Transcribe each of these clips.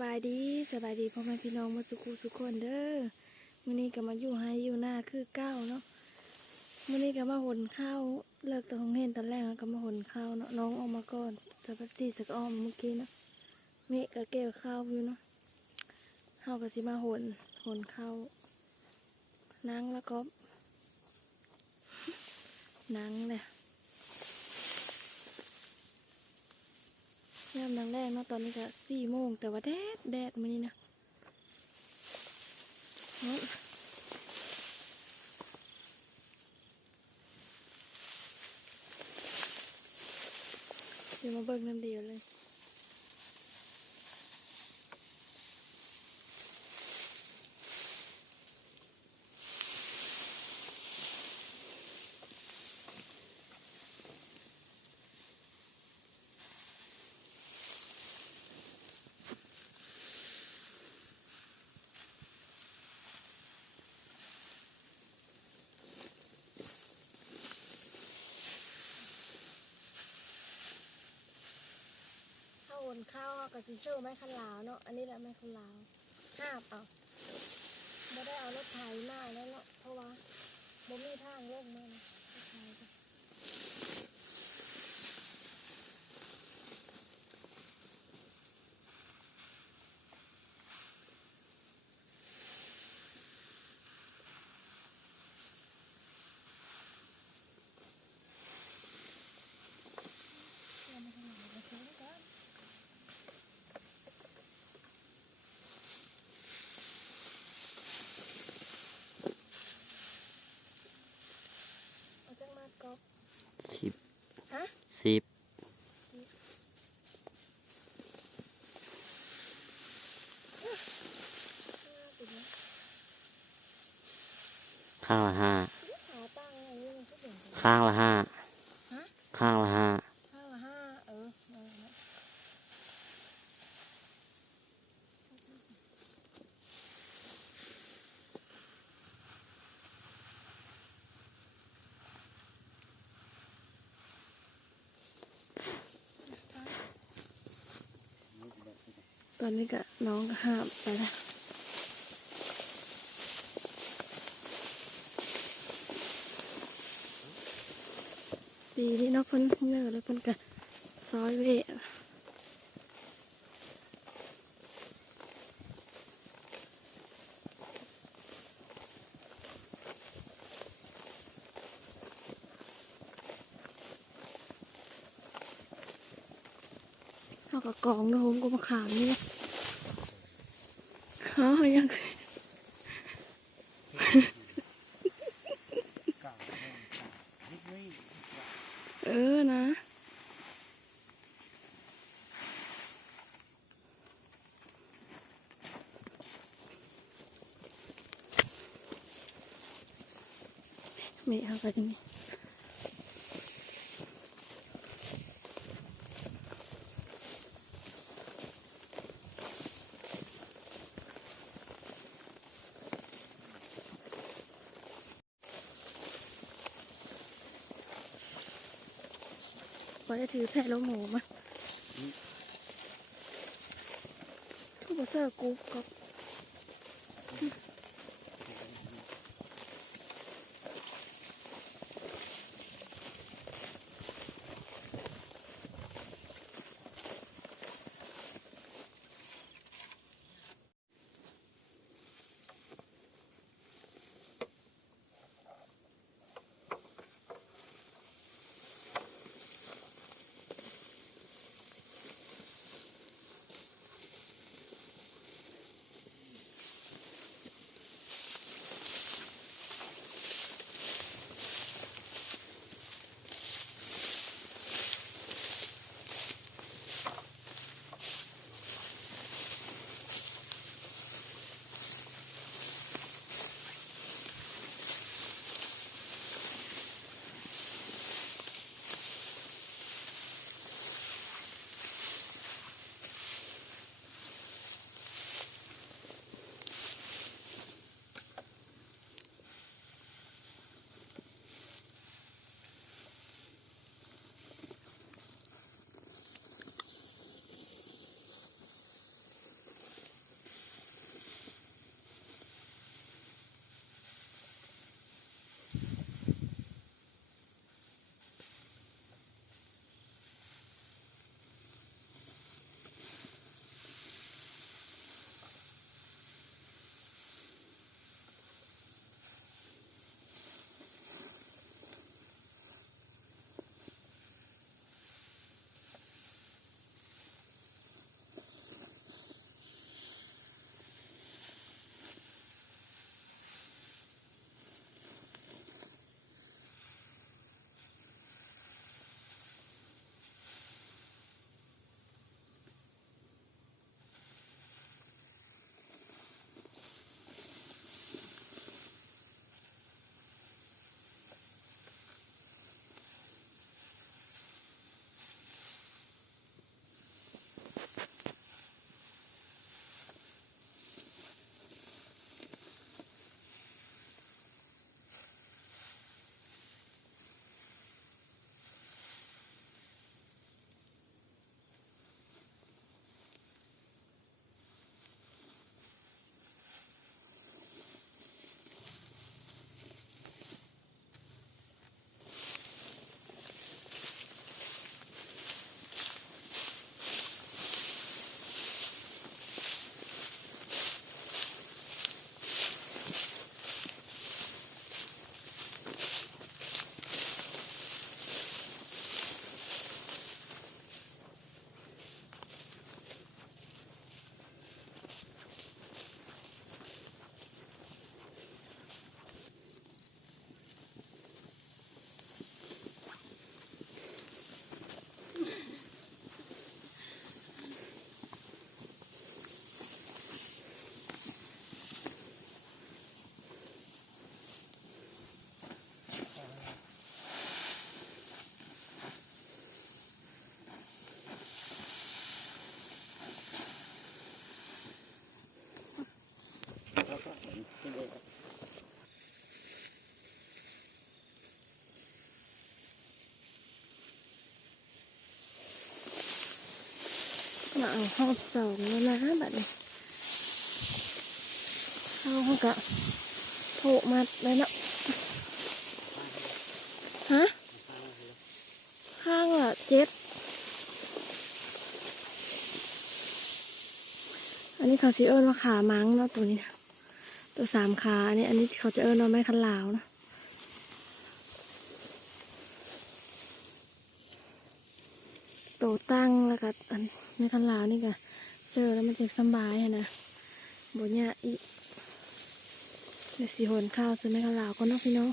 บายดีพ่อแม่พี่น้องมาสุคนเด้อมื้อนี้ก็มาอยู่ให้อยู่หน้าคือเก้าเนาะมื้อนี้ก็มาหนข้าวเลิกตรงเห็นตอนแรกก็มาหนข้าวเนาะน้องออกมาก่อนจะพักจีสักอ้อมเมื่อกี้เนาะเมฆก็เกี่ยวข้าวอยู่เนาะเฮาก็สิมาหนข้าวนั่งแล้วก็นั่งเลยยามดังแรกเนาะตอนนี้ก็4 โมงแต่ว่าแดดมื้อนี้นะเดี๋ยวมาเบิ่งน้ำเดียวเลยหนข้าวกับซิเชอร์ไม้คันลาวเนาะอันนี้แหละไม้คันลาวห้าบเอาไม่ได้เอารถไถมาแล้วเนาะเพราะว่าบ่มีทางลงมันรถไถก็เอาจังมากก็สิบฮะ10ข้างละห้าหาตั้งอะไรนี่มันก็เปลี่ยนไปข้างละห้าฮะข้างละห้าข้างละห้านั่นแหละตอนนี้ก็น้องก็ห้ามไปแล้วปีนี้เนาะเพิ่นเยอะแล้วเพิ่นก็ซอยเวะเอากระกองนะผมก็มาขามนี่เขายังนะไม่เอาไปตรงนี้พอได้ถือแพะแล้วหมูมาทุกเสื้อกูก็ มาเอาหอบสองแล้วนะบัดนี้เขากะโผล่มาเลยเนาะฮะข้างละ7อันนี้เขาสิเอิ้นว่าขามังเนาะตัวนี้ตัว3 ขาอันนี้เขาจะเอิ้นว่าไม้คันลาวนะตัวตั้งแล้วก็อันไม้คันลาวนี่ก็เจอแล้วมันจะสบายนะบนเนี่ยอีเดี๋ยวสีหนข้าวซื้อไม้คันลาวก็นอกพี่น้อง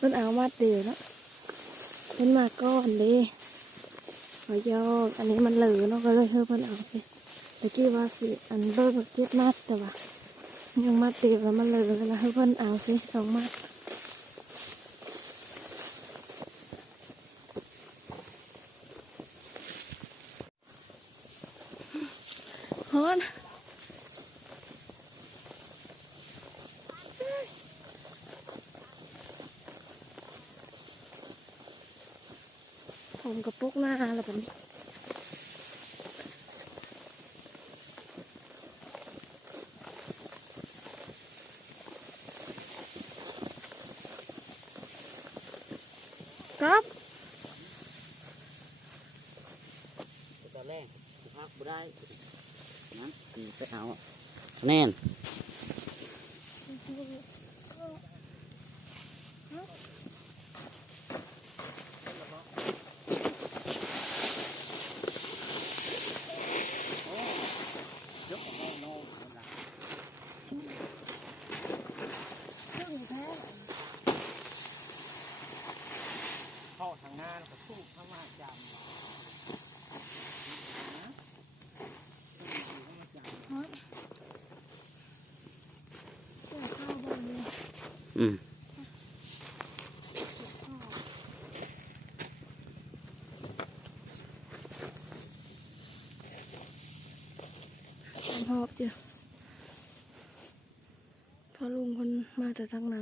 มันเอามาเดือดแล้วเป็นมาก้อนดิขอยอกอันนี้มันเหลือเนาะก็เลยเพิ่มเอาสิตะกี้ว่าสิอันเบิร์แบบ7 มัดแต่ว่ายังมัดเดียวแล้วมันเหลือแล้วเพิ่มเอาสิ2 มัดฮอนผมกับปุ๊กหน้าแล้วแบบนี้ครับตอนแรกพักบ่ได้นั้นไปเอาแน่นเข้าทางหน้าแล้วก็สู้เข้ามาจำ อืมหอบอยู่พอลุงคนมาแต่ทางน้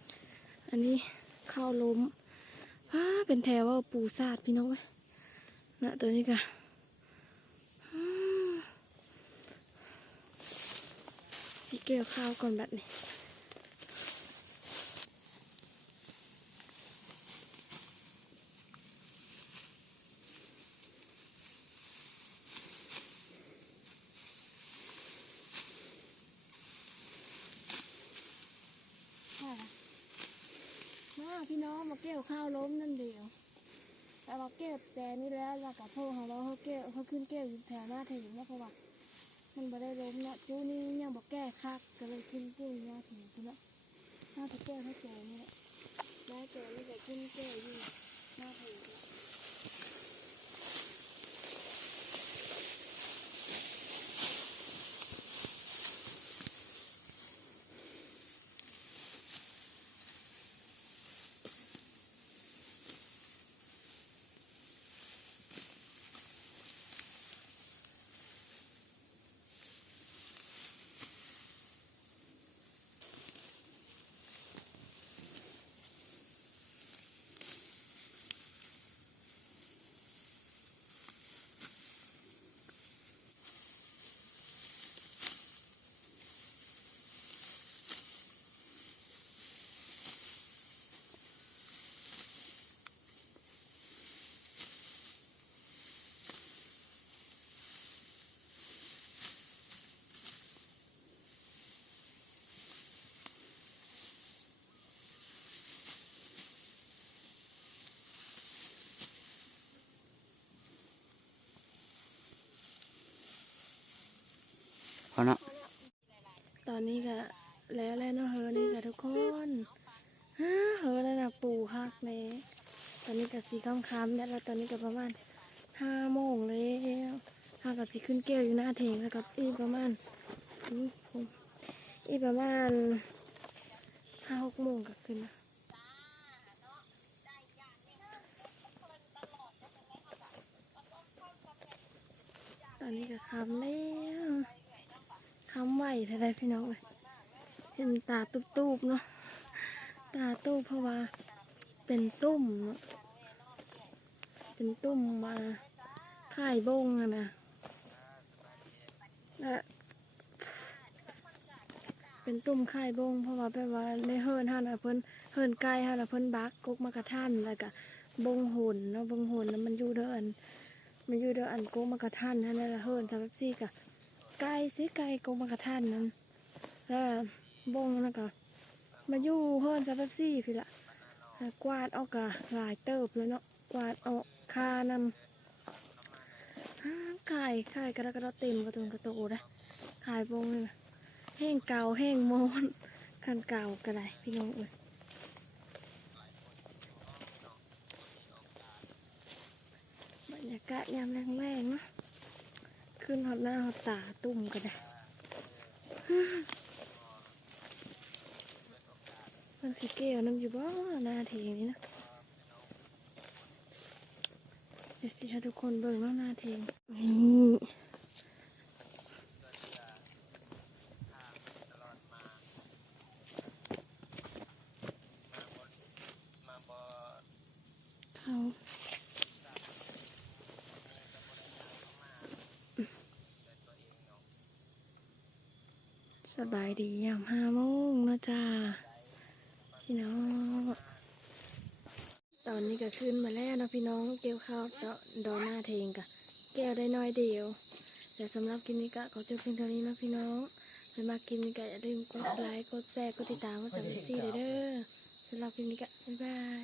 ำอันนี้ข้าวล้มเป็นแถวว่าปูซาดพี่น้องเว้ยนะตัวนี้กันสีเกี่ยวข้าวก่อนแบบนี้มาพี่น้องมาเกี่ยวข้าวล้มนั่นเดียวแต่เราเก็บแต่นี่แล้วเรากับพ่อของเราเขาเก็บเขาขึ้นเก็บอยู่แถวหน้าถึงนะเพราะว่ามันไม่ได้ล้มนะจูนี่ยังบอกแก้คักก็เลยขึ้นเก็บอยู่หน้าถึงคุณละน่าจะแก้ให้แกนี่แหละได้แกนี่จะขึ้นเก็บอยู่หน้าถึงเพราะเนาะ ตอนนี้ก็แล้วเนาะเฮอนี่ค่ะทุกคนเฮอแล้วนะปูฮักเลยตอนนี้ก็สีค่ำๆแล้วตอนนี้ก็ประมาณ5 โมงแล้วถ้าก็สีขึ้นเกลียวอยู่หน้าเถงแล้วก็อีกประมาณ5-6 โมงก็ขึ้นนะตอน อันนี้ก็คำแล้วคำไหวแท้ๆพี่น้องเลยเห็นตาตูบๆเนาะตาตูบเพราะว่าเป็นตุ่มเนาะเป็นตุ่มมาข่ายบงอะนะและเป็นตุ่มข่ายบงเพราะว่าแปลว่าในเฮิร์นฮะนะเพิ่นเฮิร์นไก่ฮะนะเพิ่นบักกกมากระทันแล้วก็บงหุ่นเนาะบงหุ่นแล้วมันอยู่เด้ออันกกมากระทันฮะนั่นแหละเฮิร์นซะแบบซี่กะไก่สิไก่กกมากระทันนั้นแล้วบงแล้วก็มาอยู่เฮิร์นซะแบบซี่พี่ละกวาดออกกะหลายเติบเลยเนาะกวาดออกคานำไข่กระเต็มกระตุนกระโตได้ไข่บงเลยนะแห้งเก่าแห้งมอนคันเก่ากระไรพี่น้องเอ้ยบรรยากาศยามแรงๆเนาะขึ้นหอดหน้าหอดตาตุ่มกันได้มันสิเกลน้ำอยู่บ่หน้าเทงนี่นะเดี๋ยวสิให้ทุกคนเบิ่งเนาะหน้าเทงนี่เขาสบายดียาม5 โมงนะจ้าพี่น้องตอนนี้ก็ขึ้นมาแล้วนะพี่น้องเกี่ยวข้าวดอนหน้าเทงกะแก้วได้น้อยเดียวแต่สำหรับกินนี้กะขอจบเพียงเท่านี้นะพี่น้องถ้ามากินนี้กะอย่าลืมกดไลค์กดแชร์กดติดตามกดซับสไครต์เด้อสำหรับกินนี้กะบ๊ายบาย